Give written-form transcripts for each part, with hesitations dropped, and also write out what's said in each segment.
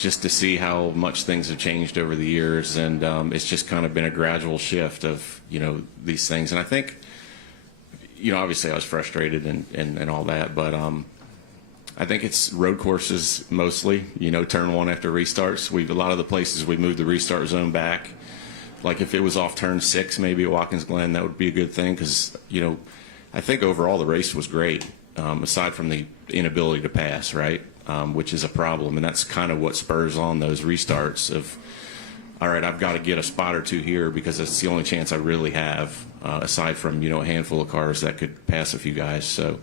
just to see how much things have changed over the years, and it's just kind of been a gradual shift of these things. And I think obviously I was frustrated and all that, but I think it's road courses mostly. Turn one after restarts. A lot of the places we moved the restart zone back. Like if it was off turn 6, maybe at Watkins Glen, that would be a good thing because I think overall the race was great, aside from the inability to pass, right, which is a problem, and that's kind of what spurs on those restarts of, all right, I've got to get a spot or two here because it's the only chance I really have, aside from a handful of cars that could pass a few guys. So,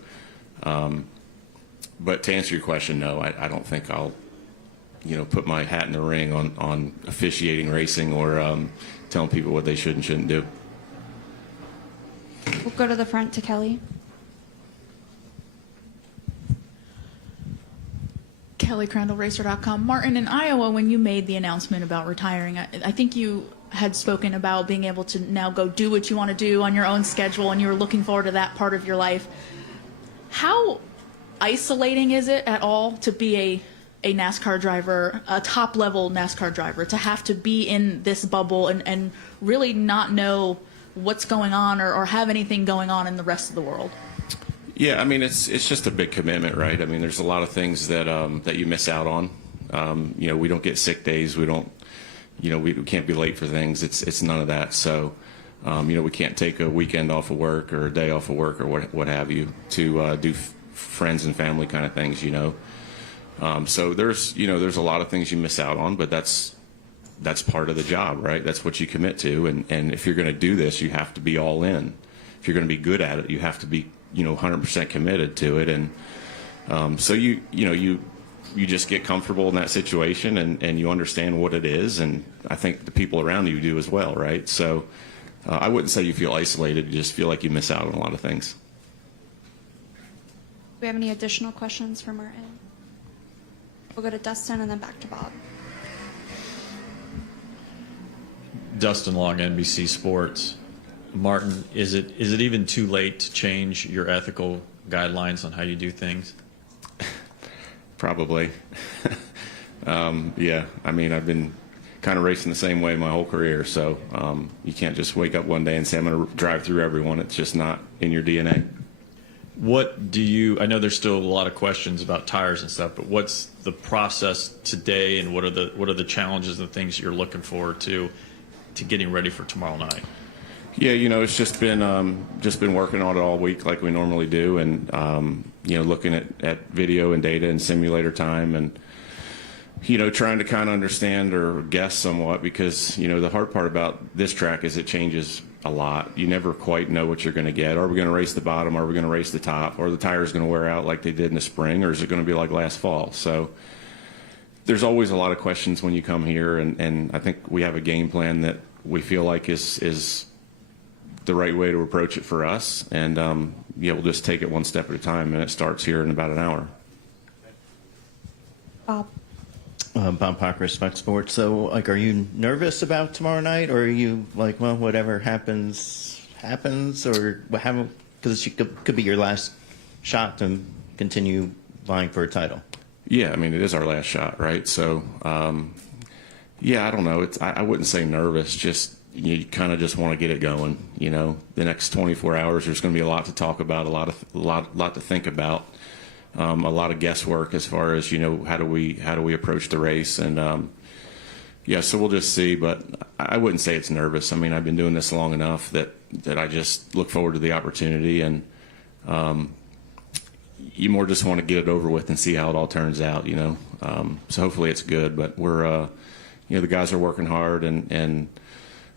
but to answer your question, no, I don't think I'll put my hat in the ring on officiating racing or telling people what they should and shouldn't do. We'll go to the front to Kelly. Kelly Crandall, Racer.com. Martin, in Iowa, when you made the announcement about retiring, I think you had spoken about being able to now go do what you want to do on your own schedule, and you were looking forward to that part of your life. How isolating is it at all to be a NASCAR driver, a top-level NASCAR driver, to have to be in this bubble and really not know what's going on or have anything going on in the rest of the world? Yeah, I mean, it's just a big commitment, right? I mean, there's a lot of things that that you miss out on. We don't get sick days. We don't, we can't be late for things. It's none of that. So, we can't take a weekend off of work or a day off of work or what have you to do friends and family kind of things, So there's a lot of things you miss out on, but that's part of the job, right? That's what you commit to, and if you're going to do this, you have to be all in. If you're going to be good at it, you have to be 100% committed to it, and so you just get comfortable in that situation, and you understand what it is, and I think the people around you do as well, right? So I wouldn't say you feel isolated. You just feel like you miss out on a lot of things. Do we have any additional questions for Martin? We'll go to Dustin and then back to Bob. Dustin Long, NBC Sports. Martin, is it even too late to change your ethical guidelines on how you do things? Probably. Yeah, I mean, I've been kind of racing the same way my whole career, so you can't just wake up one day and say I'm going to drive through everyone. It's just not in your DNA. I know there's still a lot of questions about tires and stuff, but what's the process today, and what are the challenges and things you're looking forward to getting ready for tomorrow night? Yeah, it's just been working on it all week like we normally do, and looking at video and data and simulator time, and trying to kind of understand or guess somewhat, because the hard part about this track is it changes a lot. You never quite know what you're going to get. Are we going to race the bottom? Are we going to race the top? Are the tires going to wear out like they did in the spring, or is it going to be like last fall? So there's always a lot of questions when you come here, and I think we have a game plan that we feel like is the right way to approach it for us, and we'll just take it one step at a time, and it starts here in about an hour. Bob. Bob Parker, Respect Sports. So, are you nervous about tomorrow night, or are you like, well, whatever happens, or what happen? Because it could be your last shot to continue vying for a title. Yeah, I mean, it is our last shot, right? So, yeah, I don't know. I wouldn't say nervous. Just you kind of just want to get it going. The next 24 hours, there's going to be a lot to talk about, a lot to think about. A lot of guesswork as far as how do we approach the race, and yeah, so we'll just see. But I wouldn't say it's nervous. I mean, I've been doing this long enough that I just look forward to the opportunity, and you more just want to get it over with and see how it all turns out. So hopefully it's good. But we're the guys are working hard, and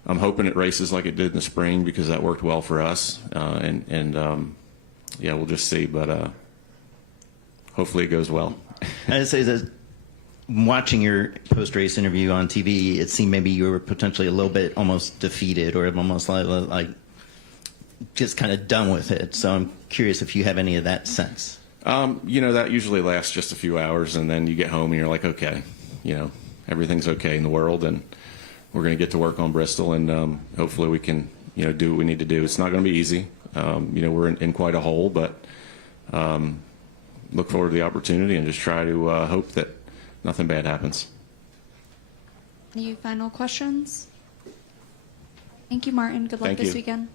I'm hoping it races like it did in the spring, because that worked well for us. Yeah, we'll just see. But hopefully it goes well. I'd say that watching your post-race interview on TV, it seemed maybe you were potentially a little bit almost defeated, or almost like just kind of done with it. So I'm curious if you have any of that sense. That usually lasts just a few hours, and then you get home and you're like, okay, everything's okay in the world, and we're going to get to work on Bristol, and hopefully we can, do what we need to do. It's not going to be easy. We're in quite a hole, but look forward to the opportunity and just try to hope that nothing bad happens. Any final questions? Thank you, Martin. Good luck Thank this you. weekend.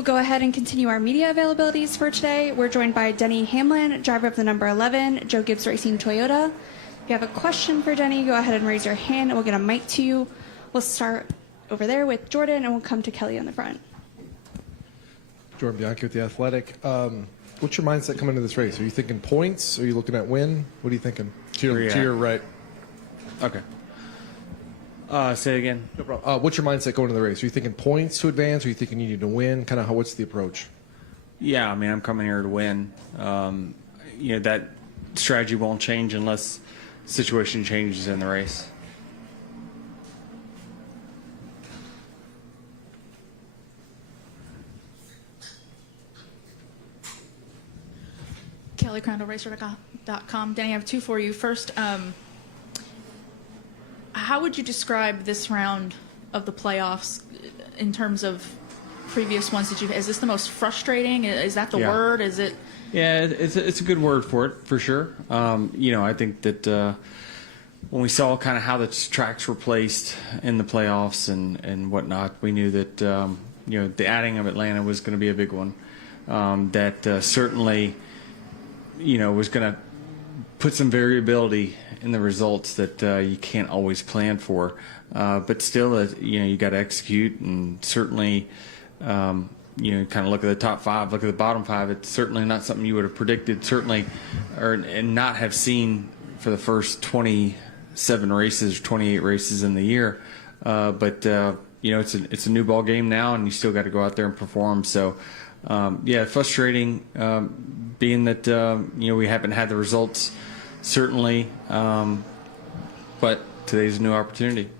We'll go ahead and continue our media availabilities for today. We're joined by Denny Hamlin, driver of the number 11, Joe Gibbs Racing Toyota. If you have a question for Denny, go ahead and raise your hand and we'll get a mic to you. We'll start over there with Jordan and we'll come to Kelly in the front. Jordan Bianchi with The Athletic. What's your mindset coming into this race? Are you thinking points? Are you looking at win? What are you thinking? To your right. Okay. Say it again. No problem. What's your mindset going into the race? Are you thinking points to advance? Are you thinking you need to win? Kind of what's the approach? Yeah, I mean, I'm coming here to win. That strategy won't change unless the situation changes in the race. Kelly Crandall, racer.com. Danny, I have two for you. First, how would you describe this round of the playoffs in terms of previous ones that is this the most frustrating? Is that the word? Is it? Yeah, it's a good word for it, for sure. I think that when we saw kind of how the tracks were placed in the playoffs and whatnot, we knew that, the adding of Atlanta was going to be a big one. That certainly, was going to put some variability in the results that you can't always plan for. But still, you got to execute, and certainly, kind of look at the top five, look at the bottom five. It's certainly not something you would have predicted, certainly, and not have seen for the first 27 races, 28 races in the year. But it's a new ball game now, and you still got to go out there and perform. So, frustrating, being that we haven't had the results, certainly. But today's a new opportunity.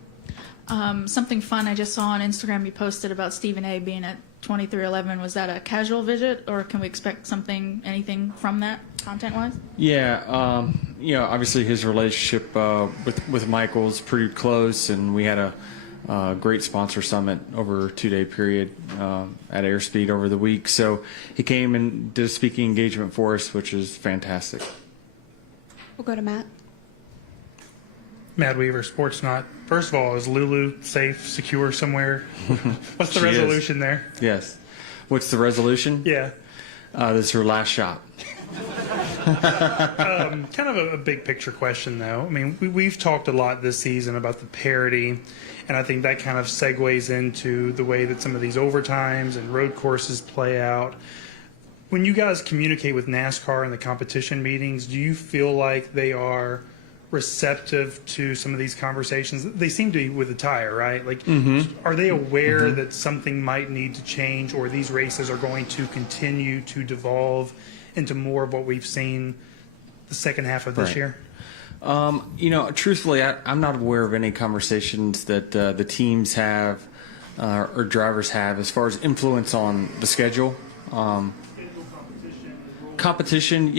Something fun I just saw on Instagram you posted about Stephen A. being at 2311. Was that a casual visit, or can we expect anything from that content-wise? Yeah, obviously his relationship with Michael is pretty close, and we had a great sponsor summit over a 2-day period at Airspeed over the week. So he came and did a speaking engagement for us, which is fantastic. We'll go to Matt. Matt Weaver, Sportsnaut. First of all, is Lulu safe, secure somewhere? What's the She resolution is. there? Yes. What's the resolution? Yeah. This is her last shot. Kind of a big picture question, though. I mean, we've talked a lot this season about the parity, and I think that kind of segues into the way that some of these overtimes and road courses play out. When you guys communicate with NASCAR in the competition meetings, do you feel like they are receptive to some of these conversations? They seem to be with the tire, right? Like, are they aware that something might need to change, or these races are going to continue to devolve into more of what we've seen the second half of this year? Truthfully, I'm not aware of any conversations that the teams have or drivers have as far as influence on the schedule. Competition,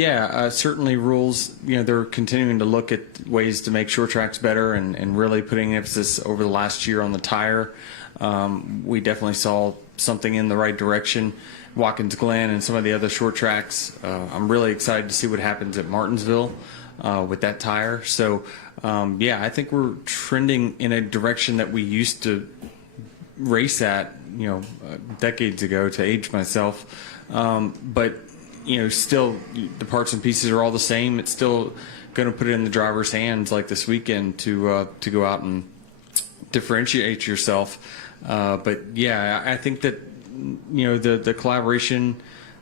certainly rules. They're continuing to look at ways to make short tracks better and really putting emphasis over the last year on the tire. We definitely saw something in the right direction. Watkins Glen and some of the other short tracks. I'm really excited to see what happens at Martinsville with that tire. So, I think we're trending in a direction that we used to race at, decades ago, to age myself. But still the parts and pieces are all the same. It's still going to put it in the driver's hands, like this weekend, to go out and differentiate yourself. But I think that the collaboration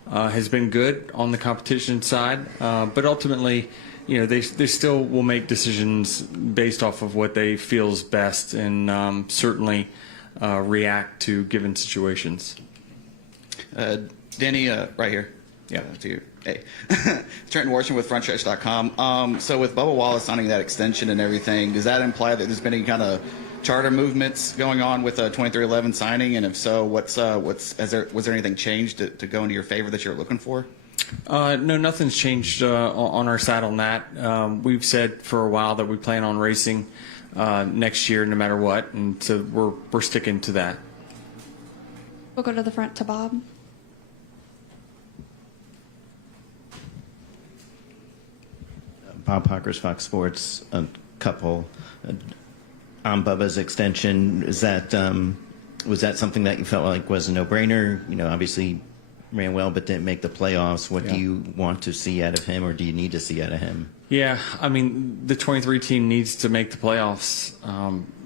has been good on the competition side. But ultimately, they still will make decisions based off of what they feel is best, and certainly react to given situations. Denny, right here. Yeah, to you. Hey. Trenton Warson with FrontStretch.com. So with Bubba Wallace signing that extension and everything, does that imply that there's been any kind of charter movements going on with 2311 signing? And if so, was there anything changed to go into your favor that you're looking for? No, nothing's changed on our side on that. We've said for a while that we plan on racing next year no matter what, and so we're sticking to that. We'll go to the front to Bob. Bob Hawkers, Fox Sports. A couple on Bubba's extension. Is that Was that something that you felt like was a no-brainer? You know, obviously ran well but didn't make the playoffs. What do you want to see out of him, or do you need to see out of him? Yeah, I mean, the 23 team needs to make the playoffs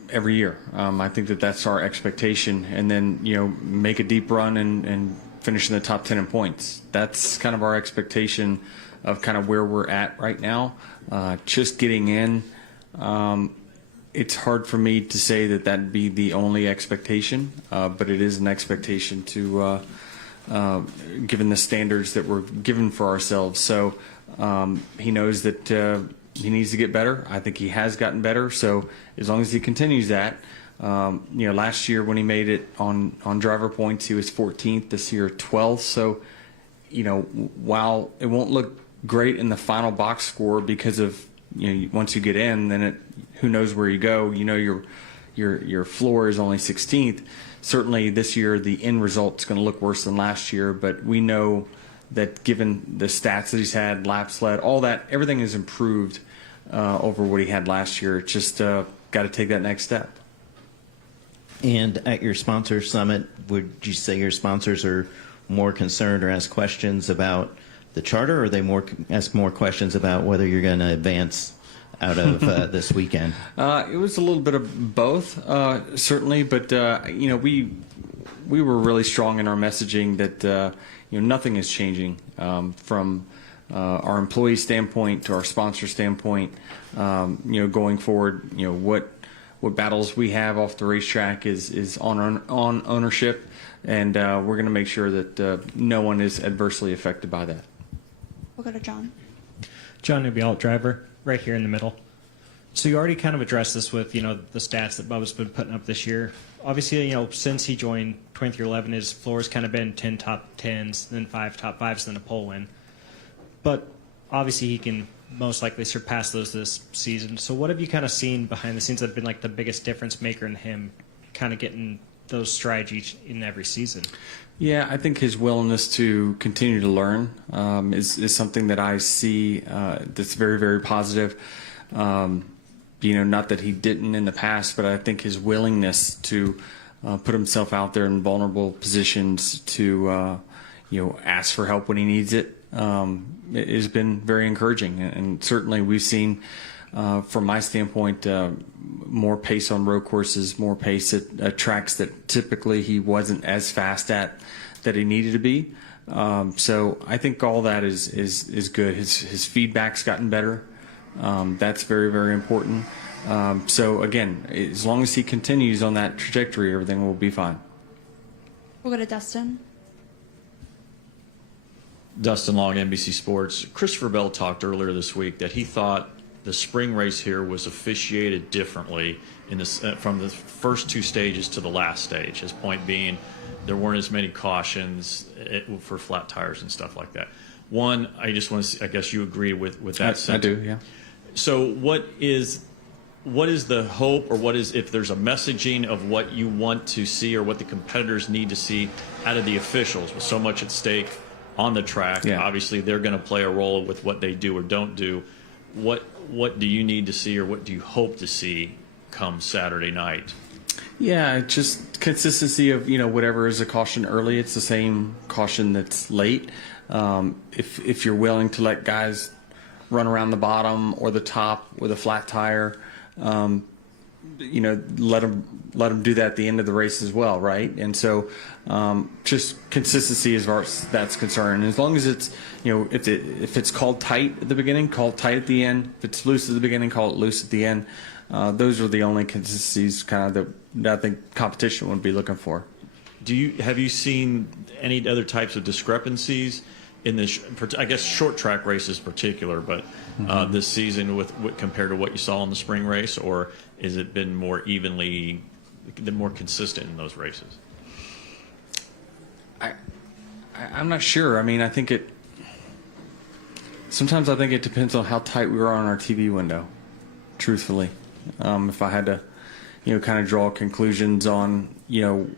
every year. I think that that's our expectation, and then, you know, make a deep run and finish in the top 10 in points. That's kind of our expectation of kind of where we're at right now. Just getting in, it's hard for me to say that that'd be the only expectation, but it is an expectation to, given the standards that we're given for ourselves. So he knows that he needs to get better. I think he has gotten better. So as long as he continues that, you know, last year when he made it on driver points, he was 14th. This year, 12th. So, you know, while it won't look great in the final box score because of, you know, once you get in, then who knows where you go. You know, your floor is only 16th. Certainly this year the end result's going to look worse than last year, but we know that given the stats that he's had, laps led, all that, everything has improved over what he had last year. It's just got to take that next step. And at your sponsor summit, would you say your sponsors are more concerned or ask questions about the charter, or they ask more questions about whether you're going to advance out of this weekend? It was a little bit of both, certainly, but you know, we were really strong in our messaging that you know, nothing is changing from our employee standpoint to our sponsor standpoint. You know, going forward, you know, what battles we have off the racetrack is on ownership, and we're going to make sure that no one is adversely affected by that. We'll go to John. John Nubialt, driver, right here in the middle. So you already kind of addressed this with, you know, the stats that Bubba's been putting up this year. Obviously, you know, since he joined 2311, his floor's kind of been 10 top 10s, then 5 top 5s, then a pole win. But obviously he can most likely surpass those this season. So what have you kind of seen behind the scenes that have been like the biggest difference maker in him kind of getting those strides each in every season? Yeah, I think his willingness to continue to learn is something that I see that's very, very positive. You know, not that he didn't in the past, but I think his willingness to put himself out there in vulnerable positions to, you know, ask for help when he needs it has been very encouraging. And certainly we've seen, from my standpoint, more pace on road courses, more pace at tracks that typically he wasn't as fast at that he needed to be. So I think all that is good. His feedback's gotten better. That's very, very important. So again, as long as he continues on that trajectory, everything will be fine. We'll go to Dustin. Dustin Long, NBC Sports. Christopher Bell talked earlier this week that he thought the spring race here was officiated differently in this, from the first two stages to the last stage. His point being there weren't as many cautions for flat tires and stuff like that. One, I just want to see, I guess you agree with that. I do, yeah. So what is the hope, or what is, if there's a messaging of what you want to see or what the competitors need to see out of the officials with so much at stake on the track? Yeah. Obviously they're going to play a role with what they do or don't do. What do you need to see, or what do you hope to see come Saturday night? Yeah, just consistency of, you know, whatever is a caution early, it's the same caution that's late. If you're willing to let guys run around the bottom or the top with a flat tire, you know, let them do that at the end of the race as well, right? And so just consistency as far as that's concerned. And as long as it's, you know, if it's called tight at the beginning, call it tight at the end. If it's loose at the beginning, call it loose at the end. Those are the only consistencies kind of that I think competition would be looking for. Have you seen any other types of discrepancies in this, I guess short track races in particular, but this season with compared to what you saw in the spring race, or has it been more consistent in those races? I'm not sure. I mean, sometimes I think it depends on how tight we are on our TV window, truthfully. If I had to, you know, kind of draw conclusions on, you know,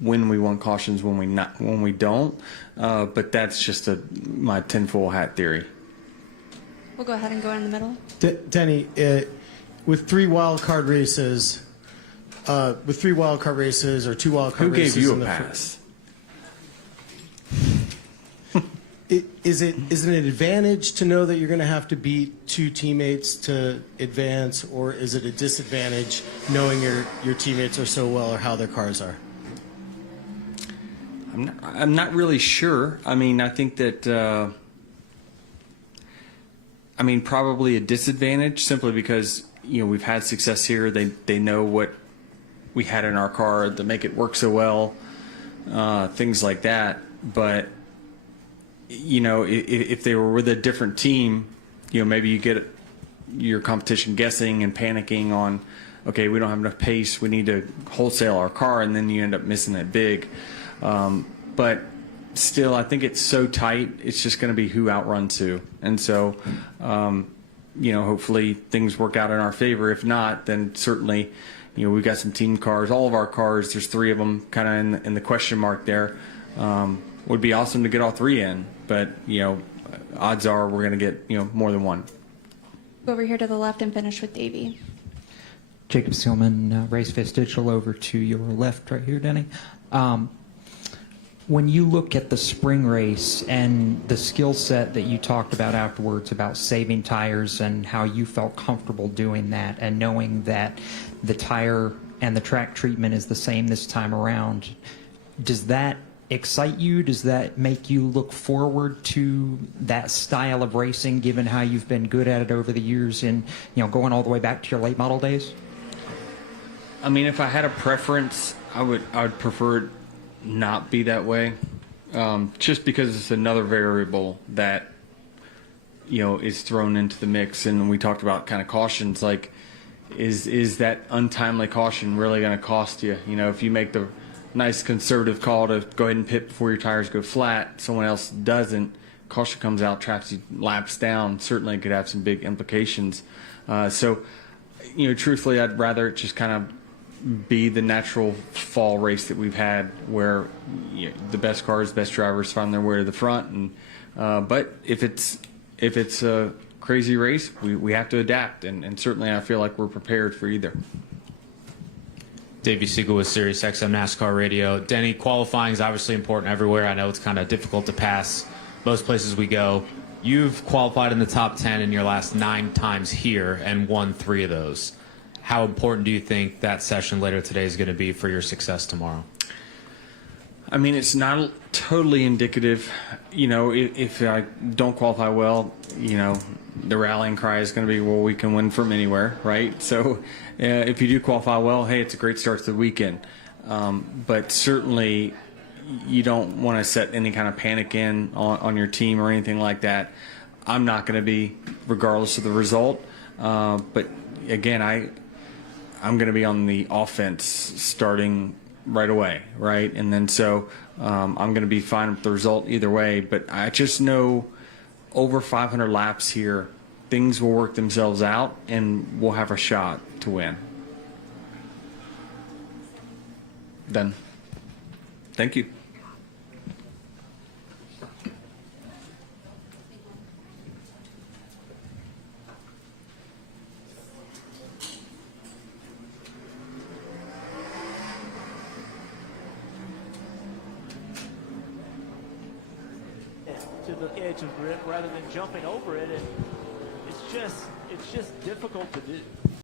when we want cautions, when we don't, but that's just my tinfoil hat theory. We'll go ahead and go in the middle. Denny, with 3 wild card races, with 3 wild card races or 2 wild card Who races. gave you a in the pass? Is it an advantage to know that you're going to have to beat 2 teammates to advance, or is it a disadvantage knowing your teammates are so well or how their cars are? I'm not really sure. I mean, I think that, probably a disadvantage simply because, we've had success here. They know what we had in our car to make it work so well, things like that. But, if they were with a different team, maybe you get your competition guessing and panicking on, okay, we don't have enough pace, we need to wholesale our car, and then you end up missing it big. But still, I think it's so tight, it's just going to be who outruns who. And so, hopefully things work out in our favor. If not, then certainly, we've got some team cars. All of our cars, there's 3 of them kind of in the question mark there. Would be awesome to get all 3 in, but, odds are we're going to get, more than 1. Go over here to the left and finish with Davey. Jacob Seelman, Race Face Digital, over to your left right here, Denny. When you look at the spring race and the skill set that you talked about afterwards about saving tires and how you felt comfortable doing that and knowing that the tire and the track treatment is the same this time around, does that excite you? Does that make you look forward to that style of racing given how you've been good at it over the years and, going all the way back to your late model days? I mean, if I had a preference, I would prefer it not be that way, just because it's another variable that is thrown into the mix. And we talked about kind of cautions, like is that untimely caution really going to cost you? If you make the nice conservative call to go ahead and pit before your tires go flat, someone else doesn't, caution comes out, traps you laps down, certainly could have some big implications. So truthfully, I'd rather it just kind of be the natural fall race that we've had, where the best cars, best drivers find their way to the front. And but if it's a crazy race, we have to adapt, and certainly I feel like we're prepared for either. Davey Siegel with SiriusXM NASCAR Radio. Denny, qualifying is obviously important everywhere. I know it's kind of difficult to pass most places we go. You've qualified in the top 10 in your last 9 times here and won 3 of those. How important do you think that session later today is going to be for your success tomorrow? I mean, it's not totally indicative. If I don't qualify well, the rallying cry is going to be, well, we can win from anywhere, right? So if you do qualify well, hey, it's a great start to the weekend. But certainly you don't want to set any kind of panic in on your team or anything like that. I'm not going to be, regardless of the result. But again, I'm going to be on the offense starting right away, right? And then so I'm going to be fine with the result either way. But I just know over 500 laps here, things will work themselves out, and we'll have a shot to win. Done. Thank you. To the edge of it rather than jumping over it, and it's just difficult to do.